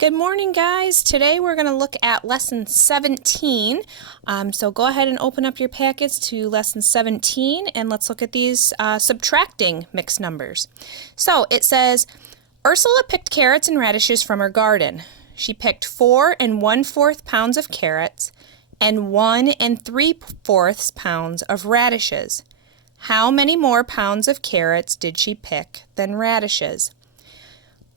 Good morning, guys. Today we're going to look at lesson 17. So go ahead and open up your packets to lesson 17 and let's look at these subtracting mixed numbers. So it says, Ursula picked carrots and radishes from her garden. She picked 4 1/4 pounds of carrots and 1 3/4 pounds of radishes. How many more pounds of carrots did she pick than radishes?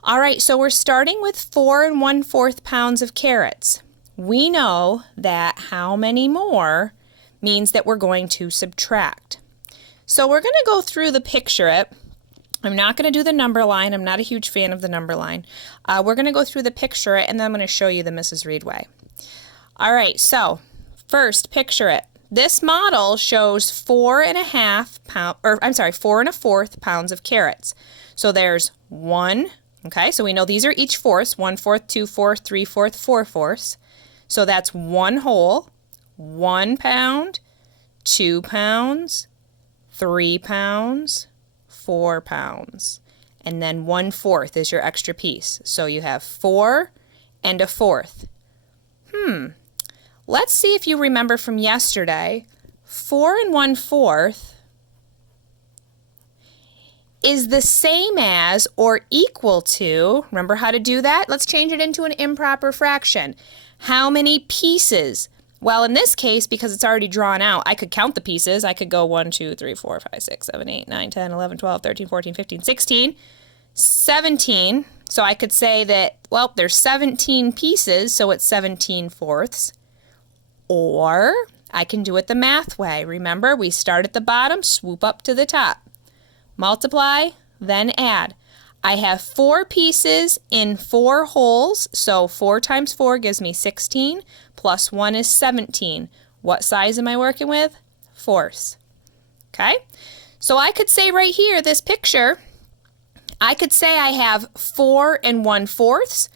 All right, so we're starting with 4 1/4 pounds of carrots. We know that how many more means that we're going to subtract. So we're going to go through the picture it. I'm not going to do the number line. I'm not a huge fan of the number line. We're going to go through the picture it, and then I'm going to show you the Mrs. Reed way. All right, so first, picture it. This model shows 4 1/4 pounds of carrots. So there's 1. Okay, so we know these are each fourths, 1/4, 2/4, 3/4, 4/4. So that's 1 whole, 1 pound, 2 pounds, 3 pounds, 4 pounds. And then 1/4 is your extra piece. So you have 4 1/4. Let's see if you remember from yesterday, 4 1/4 is the same as or equal to, remember how to do that? Let's change it into an improper fraction. How many pieces? Well, in this case, because it's already drawn out, I could count the pieces. I could go 1, 2, 3, 4, 5, 6, 7, 8, 9, 10, 11, 12, 13, 14, 15, 16, 17. So I could say that, well, there's 17 pieces, so it's 17/4. Or I can do it the math way. Remember, we start at the bottom, swoop up to the top. Multiply, then add. I have 4 pieces in 4 wholes, so 4 times 4 gives me 16, plus 1 is 17. What size am I working with? Fourths. Okay? So I could say right here, this picture, I could say I have 4 1/4,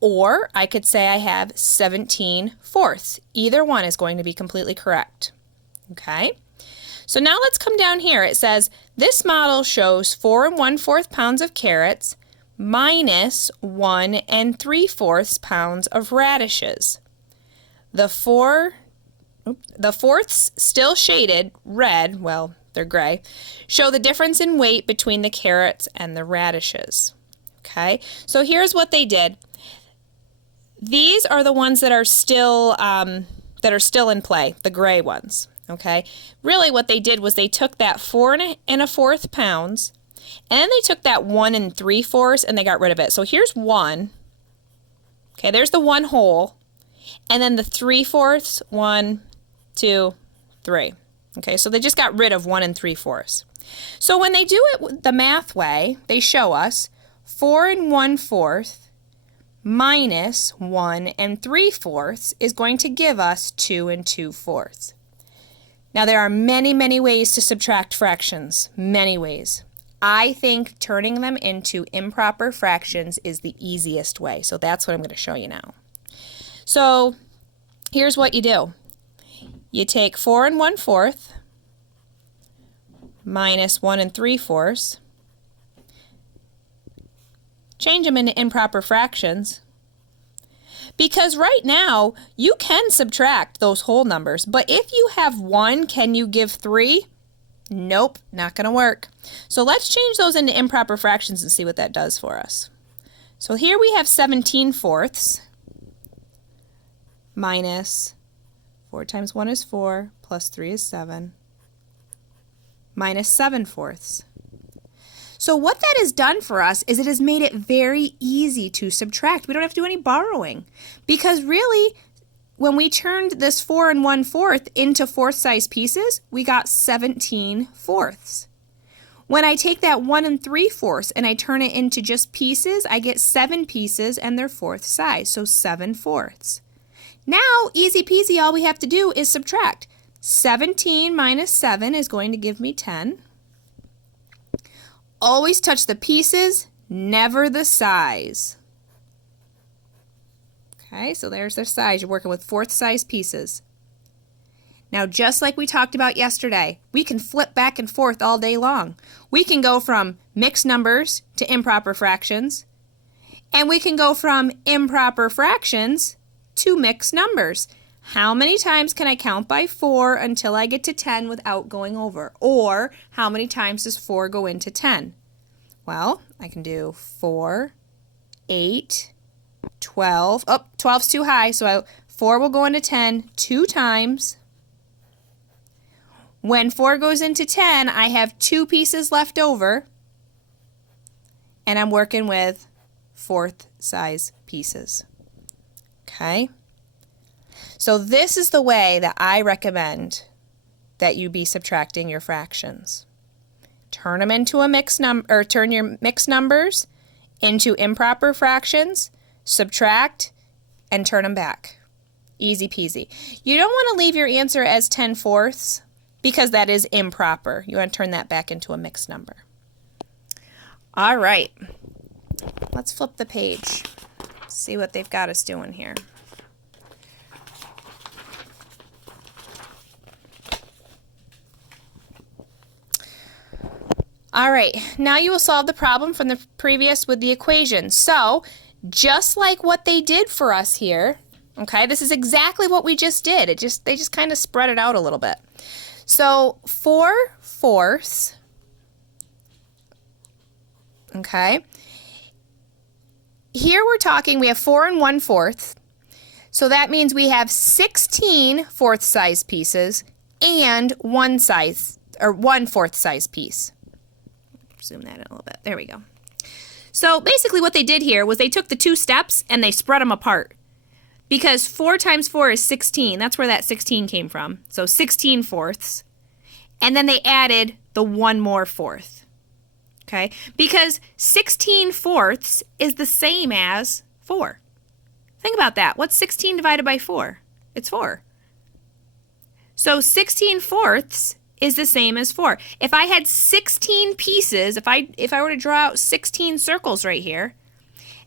or I could say I have 17/4. Either one is going to be completely correct. Okay? So now let's come down here. It says, this model shows 4 1/4 pounds of carrots minus 1 3/4 pounds of radishes. The fourths, still shaded red, well, they're gray, show the difference in weight between the carrots and the radishes. Okay, so here's what they did. These are the ones that are still in play, the gray ones. Okay, really what they did was they took that 4 1/4 pounds and then they took that 1 3/4 and they got rid of it. So here's 1. Okay, there's the 1 whole, and then the 3/4, 1, 2, 3. Okay, so they just got rid of 1 3/4. So when they do it the math way, they show us 4 1/4 minus 1 3/4 is going to give us 2 2/4. Now, there are many, many ways to subtract fractions, many ways. I think turning them into improper fractions is the easiest way, so that's what I'm going to show you now. So here's what you do. You take 4 1/4 minus 1 3/4, change them into improper fractions. Because right now, you can subtract those whole numbers, but if you have 1, can you give 3? Nope, not going to work. So let's change those into improper fractions and see what that does for us. So here we have 17/4 minus 4 times 1 is 4, plus 3 is 7, minus 7/4. So what that has done for us is it has made it very easy to subtract. We don't have to do any borrowing, because really when we turned this 4 1/4 into 4th size pieces, we got 17/4. When I take that 1 3/4 and I turn it into just pieces, I get 7 pieces and they're 4th size, so 7/4. Now, easy peasy, all we have to do is subtract. 17 minus 7 is going to give me 10. Always touch the pieces, never the size. Okay, so there's their size. You're working with 4th size pieces. Now, just like we talked about yesterday, we can flip back and forth all day long. We can go from mixed numbers to improper fractions, And we can go from improper fractions to mixed numbers. How many times can I count by 4 until I get to 10 without going over? Or how many times does 4 go into 10? Well, I can do 4, 8, 12. Oh, 12's too high, so 4 will go into 10 2 times. When 4 goes into 10, I have 2 pieces left over, and I'm working with 4th size pieces. Okay? So this is the way that I recommend that you be subtracting your fractions. Turn them into a mixed number, or turn your mixed numbers into improper fractions, subtract, and turn them back. Easy peasy. You don't want to leave your answer as 10/4 because that is improper. You want to turn that back into a mixed number. All right. Let's flip the page. See what they've got us doing here. All right, now you will solve the problem from the previous with the equation. So, just like what they did for us here, okay, this is exactly what we just did. They just kind of spread it out a little bit. So, 4/4, okay. Here we're talking, we have 4 and 1/4. So that means we have 16 4th size pieces and 1 4th size piece. Zoom that in a little bit. There we go. So basically what they did here was they took the 2 steps and they spread them apart. Because 4 times 4 is 16. That's where that 16 came from. So 16/4. And then they added the 1 more 4th. Okay? Because 16/4 is the same as 4. Think about that. What's 16 divided by 4? It's 4. So 16/4 is the same as 4. If I had 16 pieces, if I were to draw out 16 circles right here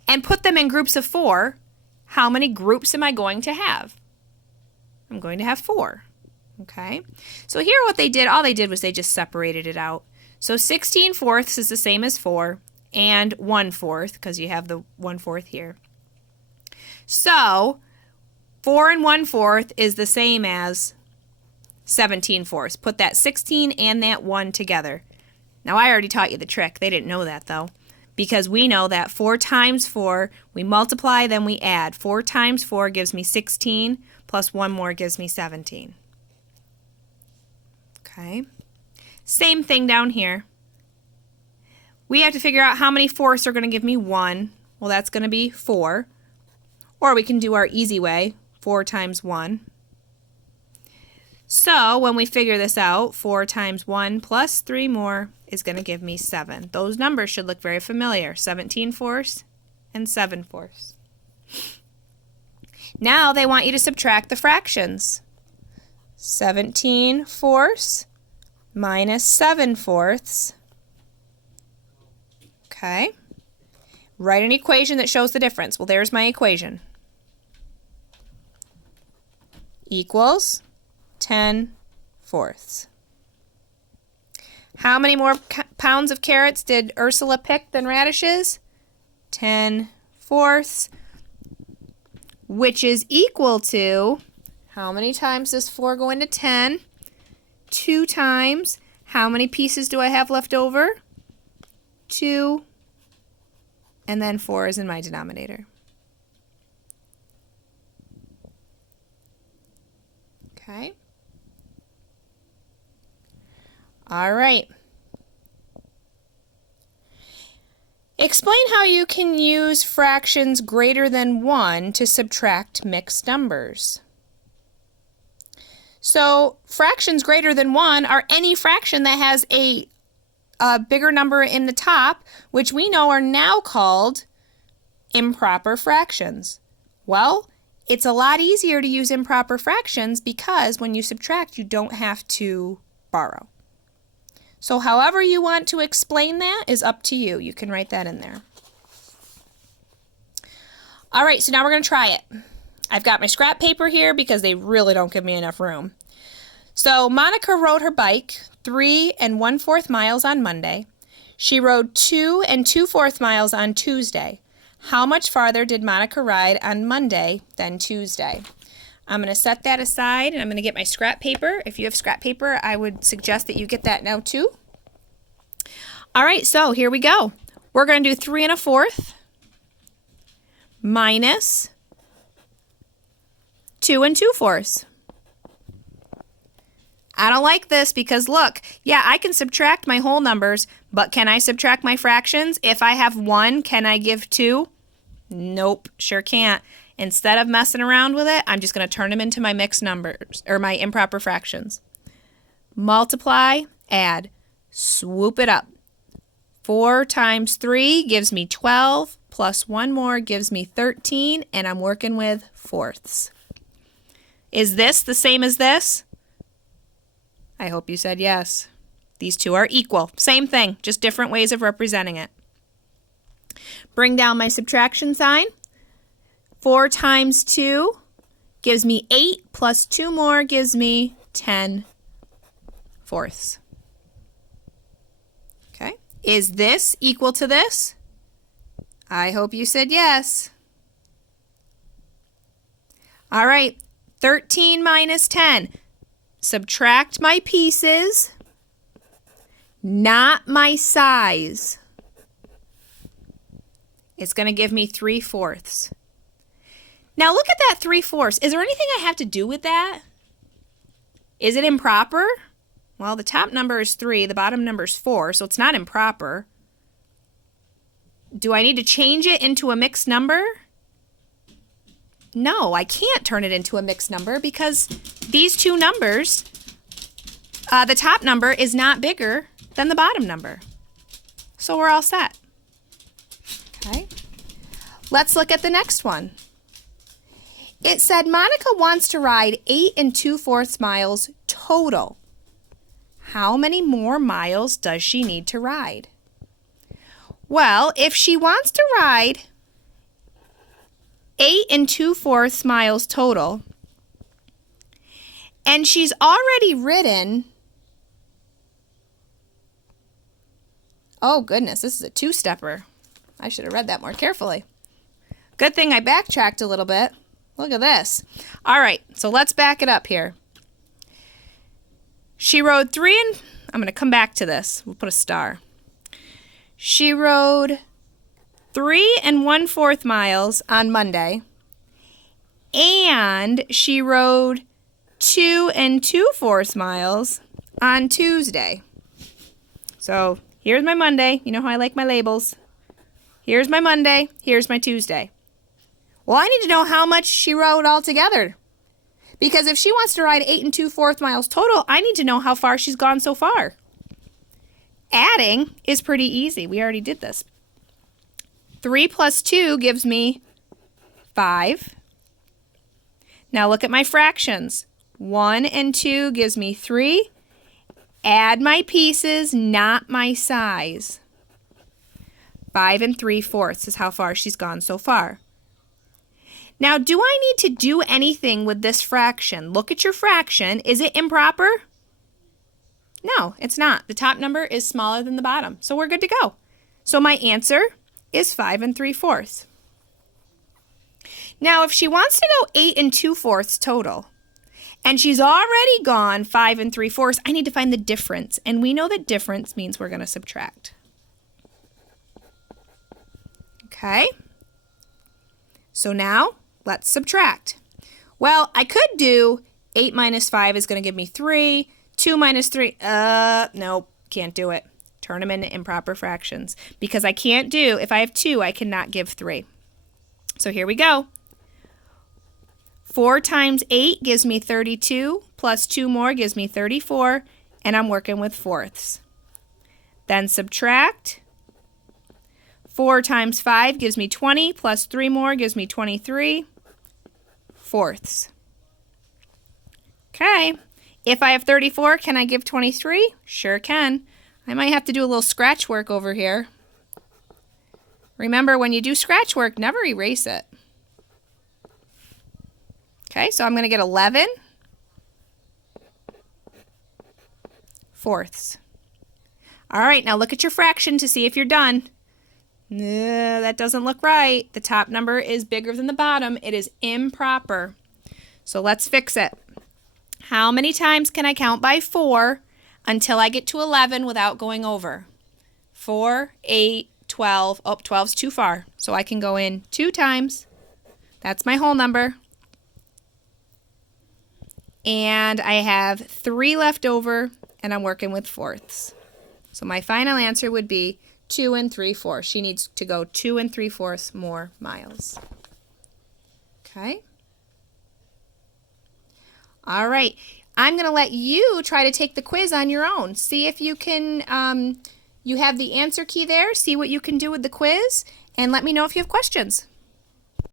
and put them in groups of 4, how many groups am I going to have? I'm going to have 4. Okay? So here what they did, all they did was they just separated it out. So 16/4 is the same as 4 and 1/4 because you have the 1/4 here. So 4 and 1/4 is the same as 17/4. Put that 16 and that 1 together. Now I already taught you the trick. They didn't know that though. Because we know that 4 times 4, we multiply, then we add. 4 times 4 gives me 16, plus 1 more gives me 17. Okay. Same thing down here. We have to figure out how many 4ths are going to give me 1. Well, that's going to be 4. Or we can do our easy way, 4 times 1. So when we figure this out, 4 times 1 plus 3 more is going to give me 7. Those numbers should look very familiar, 17/4 and 7/4. Now they want you to subtract the fractions. 17/4 minus 7/4. Okay. Write an equation that shows the difference. Well, there's my equation. Equals 10/4. How many more pounds of carrots did Ursula pick than radishes? 10/4, which is equal to, how many times does 4 go into 10? 2 times. How many pieces do I have left over? 2. And then 4 is in my denominator. Okay. All right. Explain how you can use fractions greater than 1 to subtract mixed numbers. So fractions greater than 1 are any fraction that has a bigger number in the top, which we know are now called improper fractions. Well, it's a lot easier to use improper fractions because when you subtract, you don't have to borrow. So however you want to explain that is up to you. You can write that in there. All right, so now we're going to try it. I've got my scrap paper here because they really don't give me enough room. So Monica rode her bike 3 1/4 miles on Monday. She rode 2 2/4 miles on Tuesday. How much farther did Monica ride on Monday than Tuesday? I'm going to set that aside, and I'm going to get my scrap paper. If you have scrap paper, I would suggest that you get that now too. All right, so here we go. We're going to do 3 1/4 minus 2 2/4. I don't like this because look, yeah, I can subtract my whole numbers, but can I subtract my fractions? If I have 1, can I give 2? Nope, sure can't. Instead of messing around with it, I'm just going to turn them into my mixed numbers, or my improper fractions. Multiply, add, swoop it up. 4 times 3 gives me 12, plus 1 more gives me 13, and I'm working with fourths. Is this the same as this? I hope you said yes. These two are equal. Same thing, just different ways of representing it. Bring down my subtraction sign. 4 times 2 gives me 8, plus 2 more gives me 10 fourths. Okay, is this equal to this? I hope you said yes. All right, 13 minus 10. Subtract my pieces, not my size. It's going to give me 3/4. Now look at that 3/4. Is there anything I have to do with that? Is it improper? Well, the top number is 3, the bottom number is 4, so it's not improper. Do I need to change it into a mixed number? No, I can't turn it into a mixed number because these two numbers, the top number is not bigger than the bottom number. So we're all set. Okay. Let's look at the next one. It said Monica wants to ride 8 2/4 miles total. How many more miles does she need to ride? Well, if she wants to ride 8 2/4 miles total, and she's already ridden, oh goodness, this is a two-stepper. I should have read that more carefully. Good thing I backtracked a little bit. Look at this. All right, so let's back it up here. She rode 3 and, I'm going to come back to this. We'll put a star. She rode 3 1/4 miles on Monday, and she rode 2 2/4 miles on Tuesday. So here's my Monday. You know how I like my labels. Here's my Monday. Here's my Tuesday. Well, I need to know how much she rode altogether. Because if she wants to ride 8 2/4 miles total, I need to know how far she's gone so far. Adding is pretty easy. We already did this. 3 plus 2 gives me 5. Now look at my fractions. 1 and 2 gives me 3. Add my pieces, not my size. 5 3/4 is how far she's gone so far. Now, do I need to do anything with this fraction? Look at your fraction. Is it improper? No, it's not. The top number is smaller than the bottom, so we're good to go. So my answer is 5 3/4. Now, if she wants to go 8 2/4 total, and she's already gone 5 3/4, I need to find the difference. And we know that difference means we're going to subtract. Okay? So now, let's subtract. Well, I could do 8 minus 5 is going to give me 3. 2 minus 3, nope, can't do it. Turn them into improper fractions. Because I can't do, if I have 2, I cannot give 3. So here we go. 4 times 8 gives me 32, plus 2 more gives me 34, and I'm working with fourths. Then subtract. 4 times 5 gives me 20, plus 3 more gives me 23 fourths. Okay, if I have 34, can I give 23? Sure can. I might have to do a little scratch work over here. Remember, when you do scratch work, never erase it. Okay, so I'm going to get 11 fourths. All right, now look at your fraction to see if you're done. No, that doesn't look right. The top number is bigger than the bottom. It is improper. So let's fix it. How many times can I count by 4 until I get to 11 without going over? 4, 8, 12. Oh, 12's too far. So I can go in 2 times. That's my whole number. And I have 3 left over, and I'm working with fourths. So my final answer would be 2 3/4. She needs to go 2 3/4 more miles. Okay. All right. I'm going to let you try to take the quiz on your own. See if you can, you have the answer key there. See what you can do with the quiz, and let me know if you have questions.